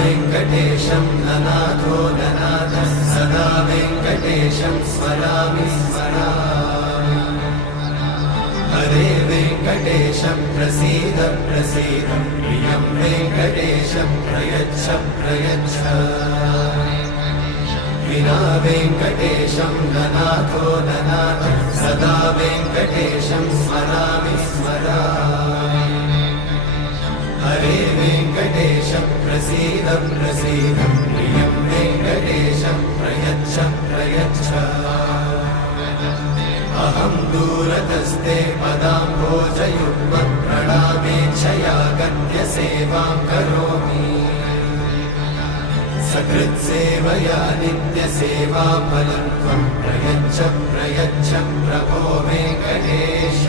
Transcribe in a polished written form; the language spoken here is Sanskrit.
वेङ्कटेशं ननाथो ननाथः सदा वेङ्कटेशं स्मरामि स्मरामि हरे वेङ्कटेशं प्रसीद प्रसीद प्रियं वेङ्कटेशं प्रयच्छ प्रयच्छ विना वेङ्कटेशं ननाथो ननाथः सदा वेङ्कटेशं स्मरामि स्मरामि हरे वेङ्कटेशं प्रसीद प्रसीद प्रियं वेङ्कटेशं प्रयच्छ प्रयच्छ अहं दूरतस्ते पदाम्भोजयुग्मं प्रणामेच्छया गद्य सेवां करोमि सकृत्सेवया नित्यसेवाफलं त्वं प्रयच्छ प्रयच्छ प्रभो वेङ्कटेश